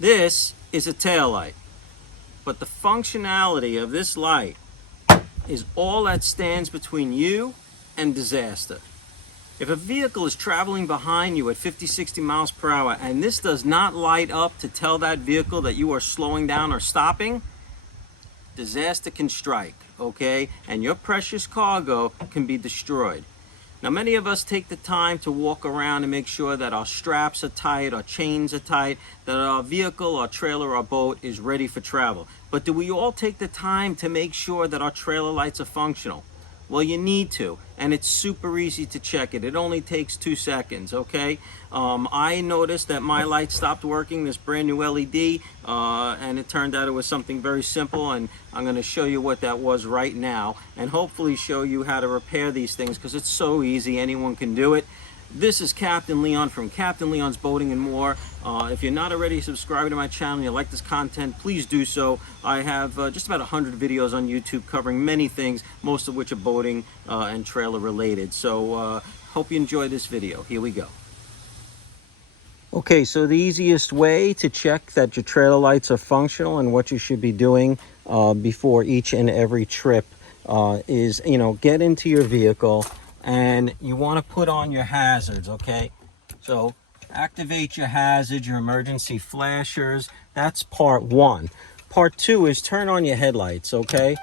This is a tail light, but the functionality of this light is all that stands between you and disaster. If a vehicle is traveling behind you at 50, 60 miles per hour and this does not light up to tell that vehicle that you are slowing down or stopping, disaster can strike, okay? And your precious cargo can be destroyed. Now, many of us take the time to walk around and make sure that our straps are tight, our chains are tight, that our vehicle, our trailer, our boat is ready for travel. But do we all take the time to make sure that our trailer lights are functional? Well, you need to, and it's super easy to check it. It only takes 2 seconds, okay? I noticed that my light stopped working, this brand new LED, and it turned out it was something very simple, and I'm going to show you what that was right now, and hopefully show you how to repair these things, because it's so easy, anyone can do it. This is Captain Leon from Captain Leon's Boating and More. If you're not already subscribed to my channel and you like this content, please do so. I have just about 100 videos on YouTube covering many things, most of which are boating and trailer related. So hope you enjoy this video. Here we go. Okay, so the easiest way to check that your trailer lights are functional and what you should be doing before each and every trip is, get into your vehicle and you want to put on your hazards, okay? So activate your hazards, your emergency flashers. That's part one. Part two is turn on your headlights, okay?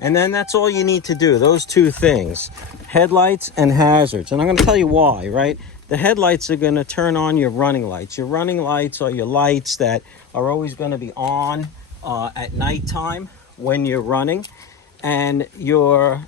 And then that's all you need to do, those two things, headlights and hazards. And I'm going to tell you why, right? The headlights are going to turn on your running lights. Your running lights are your lights that are always going to be on at nighttime when you're running. And your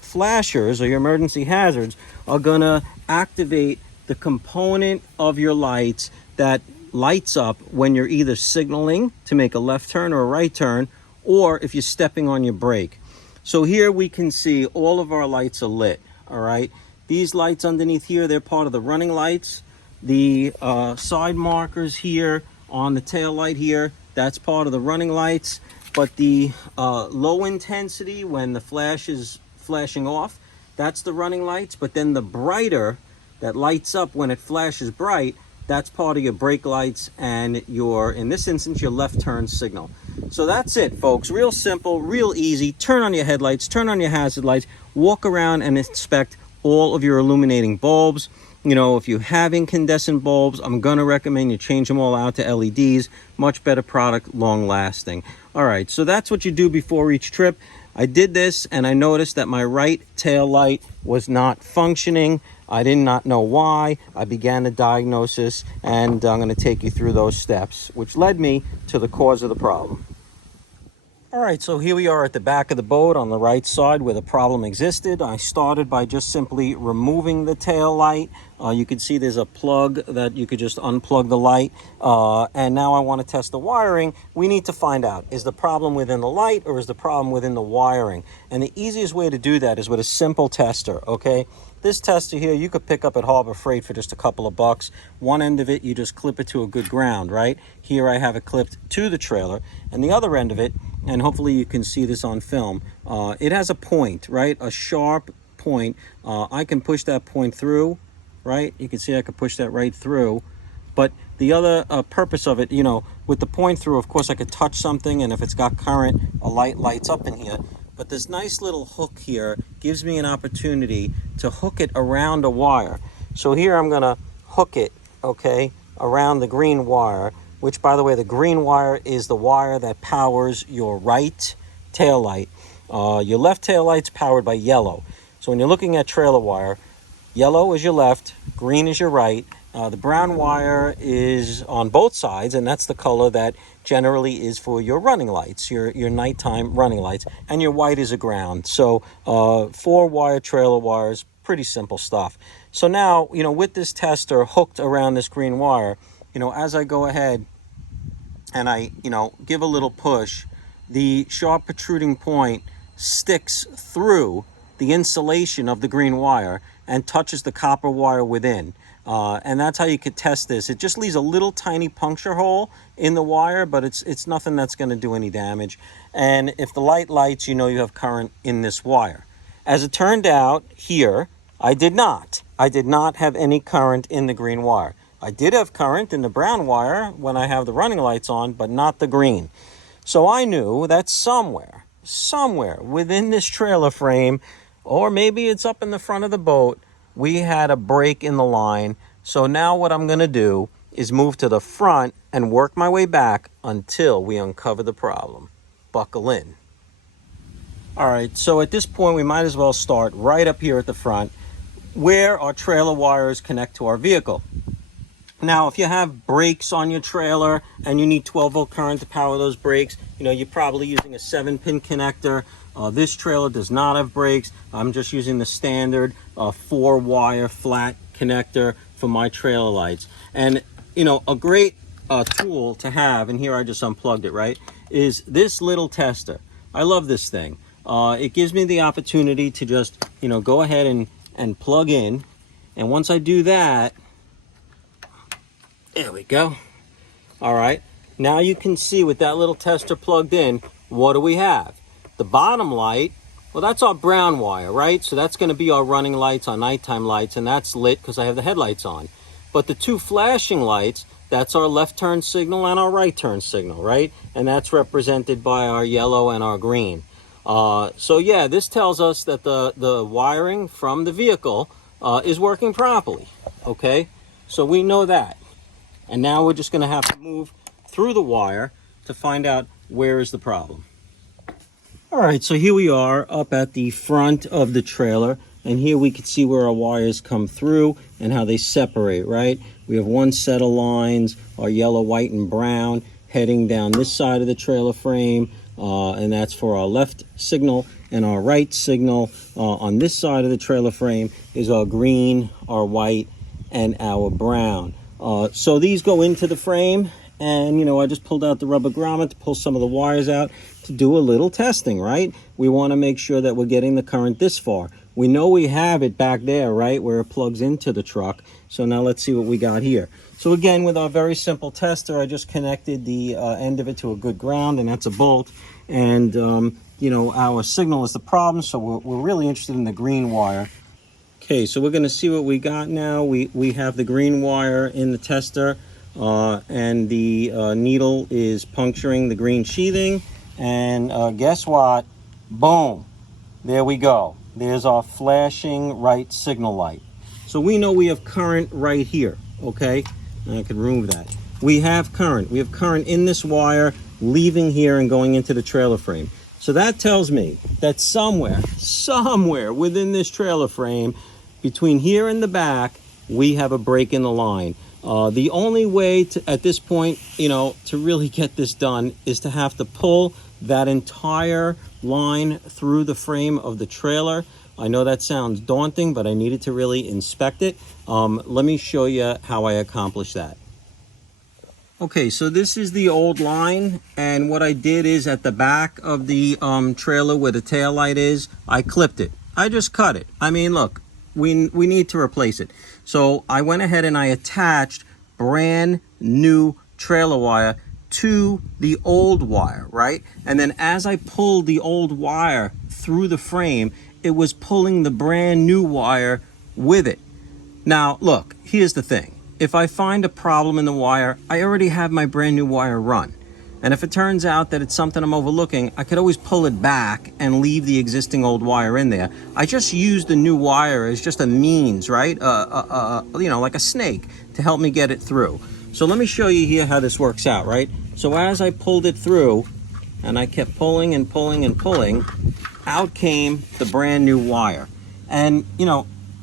flashers or your emergency hazards are going to activate the component of your lights that lights up when you're either signaling to make a left turn or a right turn, or if you're stepping on your brake. So here we can see all of our lights are lit, all right? These lights underneath here, they're part of the running lights. The side markers here on the tail light here, that's part of the running lights. But the low intensity, when the flash is flashing off, that's the running lights. But then the brighter that lights up when it flashes bright, that's part of your brake lights and your, in this instance, your left turn signal. So that's it, folks. Real simple, real easy. Turn on your headlights, turn on your hazard lights, walk around and inspect all of your illuminating bulbs. If you're having incandescent bulbs, I'm going to recommend you change them all out to LEDs. Much better product, long lasting. All right, so that's what you do before each trip. I did this and I noticed that my right tail light was not functioning. I did not know why. I began the diagnosis and I'm going to take you through those steps, which led me to the cause of the problem. All right, so here we are at the back of the boat on the right side where the problem existed. I started by just simply removing the tail light. You can see there's a plug that you could just unplug the light. And now I want to test the wiring. We need to find out, is the problem within the light or is the problem within the wiring? And the easiest way to do that is with a simple tester, okay? This tester here, you could pick up at Harbor Freight for just a couple of bucks. One end of it, you just clip it to a good ground, right? Here I have it clipped to the trailer. And the other end of it, and hopefully you can see this on film, it has a point, right? A sharp point. I can push that point through, right? You can see I could push that right through. But the other purpose of it, with the point through, of course, I could touch something, and if it's got current, a light lights up in here. But this nice little hook here gives me an opportunity to hook it around a wire. So here I'm going to hook it, okay, around the green wire, which, by the way, the green wire is the wire that powers your right tail light. Your left tail light's powered by yellow. So when you're looking at trailer wire, yellow is your left, green is your right. The brown wire is on both sides, and that's the color that generally is for your running lights, your nighttime running lights, and your white is a ground. So 4-wire trailer wires, pretty simple stuff. So now, with this tester hooked around this green wire, as I go ahead and I, give a little push, the sharp protruding point sticks through the insulation of the green wire and touches the copper wire within. And that's how you could test this. It just leaves a little tiny puncture hole in the wire, but it's nothing that's going to do any damage. And if the light lights, you have current in this wire. As it turned out here, I did not have any current in the green wire. I did have current in the brown wire when I have the running lights on, but not the green. So I knew that somewhere within this trailer frame, or maybe it's up in the front of the boat, we had a break in the line. So now what I'm going to do is move to the front and work my way back until we uncover the problem. Buckle in. All right, so at this point, we might as well start right up here at the front where our trailer wires connect to our vehicle. Now, if you have brakes on your trailer and you need 12-volt current to power those brakes, you're probably using a 7-pin connector. This trailer does not have brakes. I'm just using the standard 4-wire flat connector for my trailer lights. And, a great tool to have, and here I just unplugged it, right, is this little tester. I love this thing. It gives me the opportunity to just, go ahead and plug in. And once I do that, there we go. All right. Now you can see with that little tester plugged in, what do we have? The bottom light, well, that's our brown wire, right? So that's going to be our running lights, our nighttime lights, and that's lit because I have the headlights on. But the two flashing lights, that's our left turn signal and our right turn signal, right? And that's represented by our yellow and our green. So yeah, this tells us that the wiring from the vehicle is working properly, okay? So we know that. And now we're just going to have to move through the wire to find out where is the problem. All right, so here we are up at the front of the trailer, and here we can see where our wires come through and how they separate, right? We have one set of lines, our yellow, white, and brown, heading down this side of the trailer frame, and that's for our left signal, and our right signal on this side of the trailer frame is our green, our white, and our brown. So these go into the frame, and I just pulled out the rubber grommet to pull some of the wires out to do a little testing, right? We want to make sure that we're getting the current this far. We know we have it back there, right, where it plugs into the truck. So now let's see what we got here. So again, with our very simple tester, I just connected the end of it to a good ground, and that's a bolt. And our signal is the problem, so we're really interested in the green wire. Okay, so we're going to see what we got now. We have the green wire in the tester, and the needle is puncturing the green sheathing. And guess what? Boom. There we go. There's our flashing right signal light. So we know we have current right here, okay? And I can remove that. We have current. We have current in this wire leaving here and going into the trailer frame. So that tells me that somewhere within this trailer frame, between here and the back, we have a break in the line. The only way to, at this point, to really get this done is to have to pull that entire line through the frame of the trailer. I know that sounds daunting, but I needed to really inspect it. Let me show you how I accomplish that. Okay, so this is the old line, and what I did is at the back of the trailer where the tail light is, I clipped it. I just cut it. I mean, look, we need to replace it. So I went ahead and I attached brand new trailer wire to the old wire, right? And then as I pulled the old wire through the frame, it was pulling the brand new wire with it. Now, look, here's the thing. If I find a problem in the wire, I already have my brand new wire run. And if it turns out that it's something I'm overlooking, I could always pull it back and leave the existing old wire in there. I just used the new wire as just a means, right? Like a snake to help me get it through. So let me show you here how this works out, right? So as I pulled it through, and I kept pulling and pulling and pulling, out came the brand new wire. And,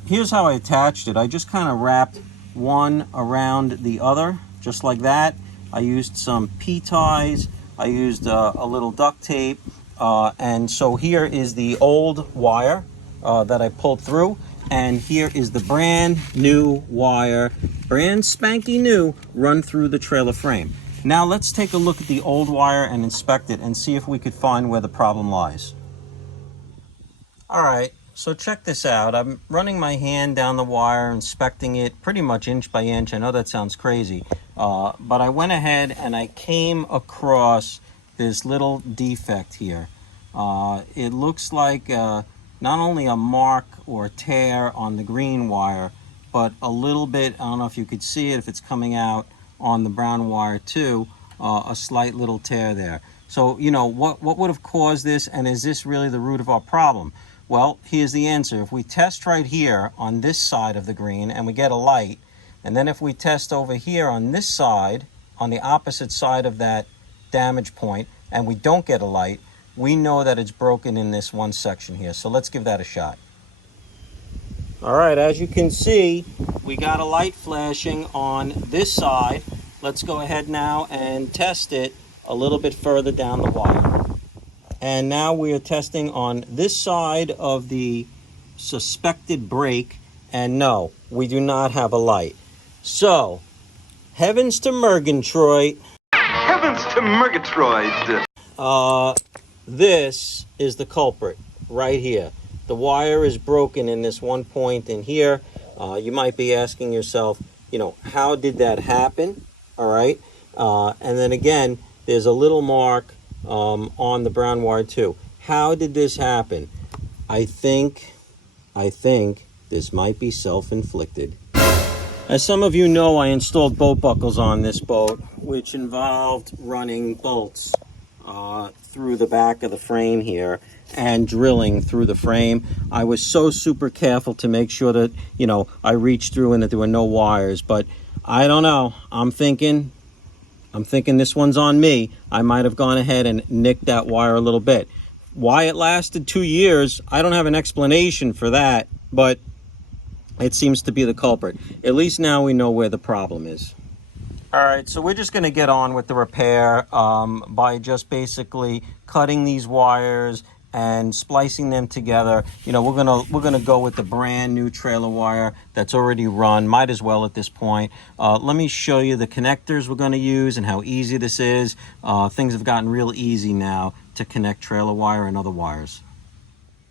here's how I attached it. I just kind of wrapped one around the other, just like that. I used some P-ties. I used a little duct tape. And so here is the old wire that I pulled through. And here is the brand new wire, brand spanky new, run through the trailer frame. Now let's take a look at the old wire and inspect it and see if we could find where the problem lies. All right, so check this out. I'm running my hand down the wire, inspecting it pretty much inch by inch. I know that sounds crazy, but I went ahead and I came across this little defect here. It looks like not only a mark or a tear on the green wire, but a little bit, I don't know if you could see it, if it's coming out on the brown wire too, a slight little tear there. So, you know, what would have caused this, and is this really the root of our problem? Well, here's the answer. If we test right here on this side of the green and we get a light, and then if we test over here on this side, on the opposite side of that damage point, and we don't get a light, we know that it's broken in this one section here. So let's give that a shot. All right, as you can see, we got a light flashing on this side. Let's go ahead now and test it a little bit further down the wire. And now we are testing on this side of the suspected break, and no, we do not have a light. So, heavens to Murgatroyd. Heavens to Murgatroyd. This is the culprit right here. The wire is broken in this one point in here. You might be asking yourself, you know, how did that happen? All right. And then again, there's a little mark on the brown wire too. How did this happen? I think this might be self-inflicted. As some of you know, I installed boat buckles on this boat, which involved running bolts through the back of the frame here and drilling through the frame. I was so super careful to make sure that, you know, I reached through and that there were no wires, but I don't know. I'm thinking this one's on me. I might have gone ahead and nicked that wire a little bit. Why it lasted 2 years, I don't have an explanation for that, but it seems to be the culprit. At least now we know where the problem is. All right, so we're just going to get on with the repair by just basically cutting these wires and splicing them together. You know, we're gonna go with the brand new trailer wire that's already run. Might as well at this point. Let me show you the connectors we're going to use and how easy this is. Things have gotten real easy now to connect trailer wire and other wires.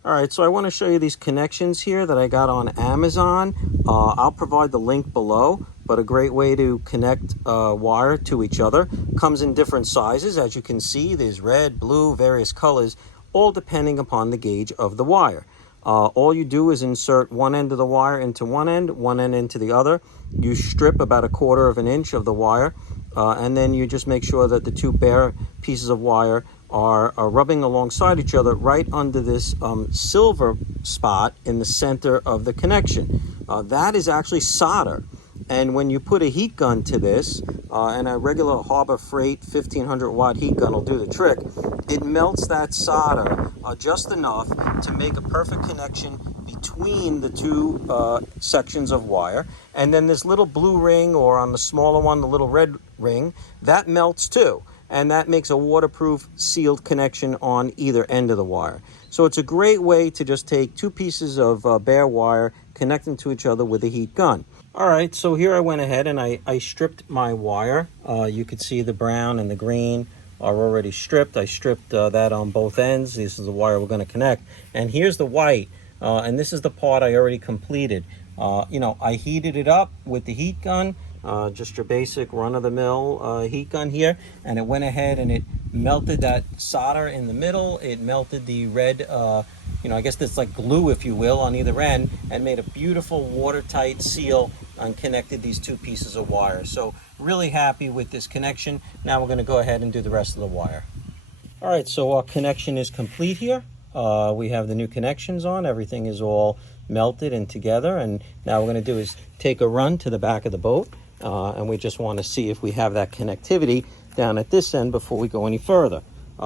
All right, so I want to show you these connections here that I got on Amazon. I'll provide the link below, but a great way to connect wire to each other. Comes in different sizes. As you can see, there's red, blue, various colors, all depending upon the gauge of the wire. All you do is insert one end of the wire into one end into the other. You strip about 1/4 of an inch of the wire, and then you just make sure that the two bare pieces of wire are rubbing alongside each other right under this silver spot in the center of the connection. That is actually solder. And when you put a heat gun to this, and a regular Harbor Freight 1500 watt heat gun will do the trick, it melts that solder just enough to make a perfect connection between the two sections of wire. And then this little blue ring, or on the smaller one, the little red ring, that melts too. And that makes a waterproof sealed connection on either end of the wire. So it's a great way to just take two pieces of bare wire, connect them to each other with a heat gun. All right, so here I went ahead and I stripped my wire. You could see the brown and the green are already stripped. I stripped that on both ends. This is the wire we're going to connect. And here's the white, and this is the part I already completed. You know, I heated it up with the heat gun. Just your basic run-of-the-mill heat gun here, and it went ahead and it melted that solder in the middle. It melted the red, you know, I guess that's like glue, if you will, on either end, and made a beautiful watertight seal and connected these two pieces of wire. So really happy with this connection. Now we're going to go ahead and do the rest of the wire. All right, so our connection is complete here. We have the new connections on. Everything is all melted and together, and now we're going to do is take a run to the back of the boat. And we just want to see if we have that connectivity down at this end before we go any further.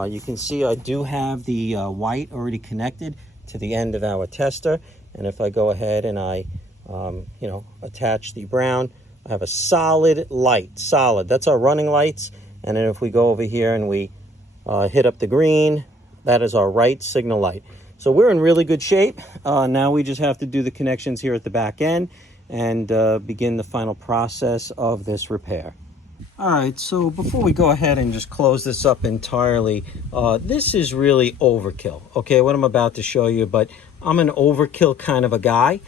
You can see I do have the white already connected to the end of our tester. And if I go ahead and I, you know, attach the brown, I have a solid light, solid. That's our running lights. And then if we go over here and we hit up the green, that is our right signal light. So we're in really good shape. Now we just have to do the connections here at the back end and begin the final process of this repair. All right, so before we go ahead and just close this up entirely, this is really overkill, okay, what I'm about to show you, but I'm an overkill kind of a guy.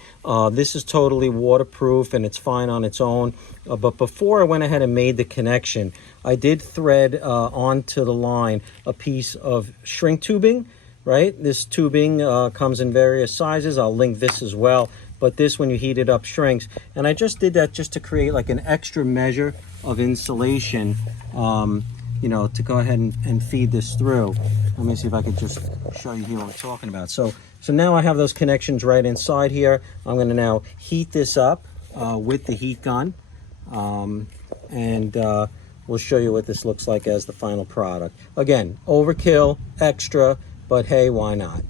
This is totally waterproof and it's fine on its own, but before I went ahead and made the connection, I did thread onto the line a piece of shrink tubing, right? This tubing comes in various sizes. I'll link this as well. but this, when you heat it up, shrinks. And I just did that just to create like an extra measure of insulation, you know, to go ahead and feed this through. Let me see if I could just show you here what I'm talking about. So now I have those connections right inside here. I'm going to now heat this up with the heat gun, and we'll show you what this looks like as the final product. Again, overkill, extra, but hey, why not?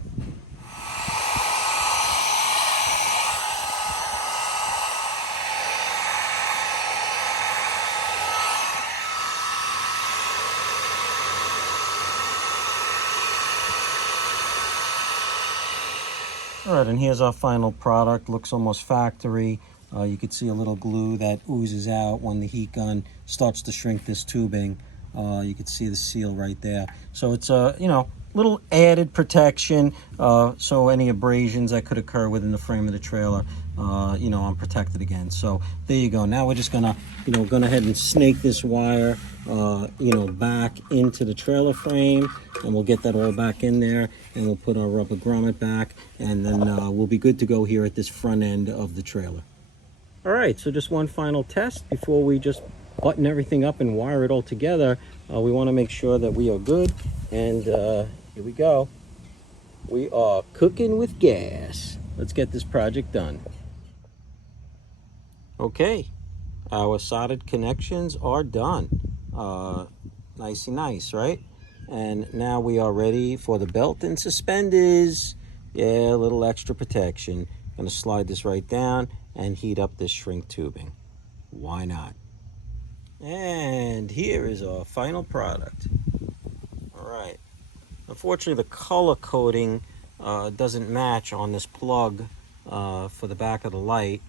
All right, and here's our final product. Looks almost factory. You can see a little glue that oozes out when the heat gun starts to shrink this tubing. You can see the seal right there. So it's a, you know, little added protection, so any abrasions that could occur within the frame of the trailer, you know, I'm protected against. So there you go. Now we're just gonna, you know, go ahead and snake this wire, you know, back into the trailer frame, and we'll get that all back in there, and we'll put our rubber grommet back, and then we'll be good to go here at this front end of the trailer. All right, so just one final test before we just button everything up and wire it all together. We want to make sure that we are good, and here we go. We are cooking with gas. Let's get this project done. Okay, our soldered connections are done. Nicey nice, right? And now we are ready for the belt and suspenders. Yeah, a little extra protection. Gonna slide this right down and heat up this shrink tubing. Why not? And here is our final product. All right. Unfortunately, the color coding doesn't match on this plug for the back of the light.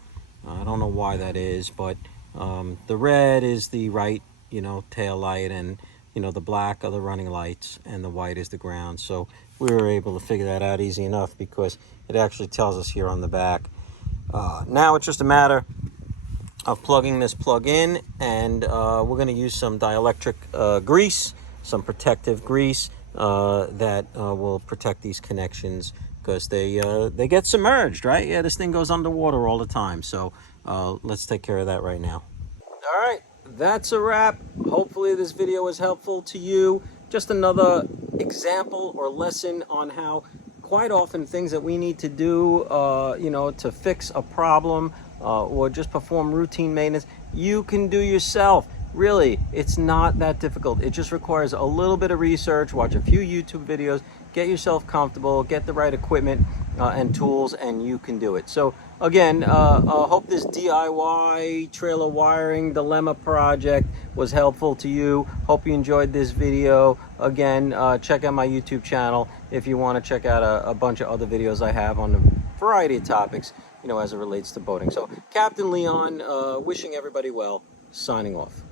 I don't know why that is, but the red is the right, you know, tail light, and you know, the black are the running lights, and the white is the ground. So we were able to figure that out easy enough because it actually tells us here on the back. Now it's just a matter of plugging this plug in, and we're going to use some dielectric grease, some protective grease that will protect these connections, because they get submerged, right? Yeah, this thing goes underwater all the time. So let's take care of that right now. All right, that's a wrap. Hopefully this video was helpful to you. Just another example or lesson on how quite often things that we need to do, you know, to fix a problem or just perform routine maintenance, you can do yourself. Really, it's not that difficult. It just requires a little bit of research, watch a few YouTube videos, get yourself comfortable, get the right equipment and tools, and you can do it. So again, hope this DIY trailer wiring dilemma project was helpful to you. Hope you enjoyed this video. Again, check out my YouTube channel if you want to check out a bunch of other videos I have on a variety of topics, you know, as it relates to boating. So Captain Leon, wishing everybody well, signing off.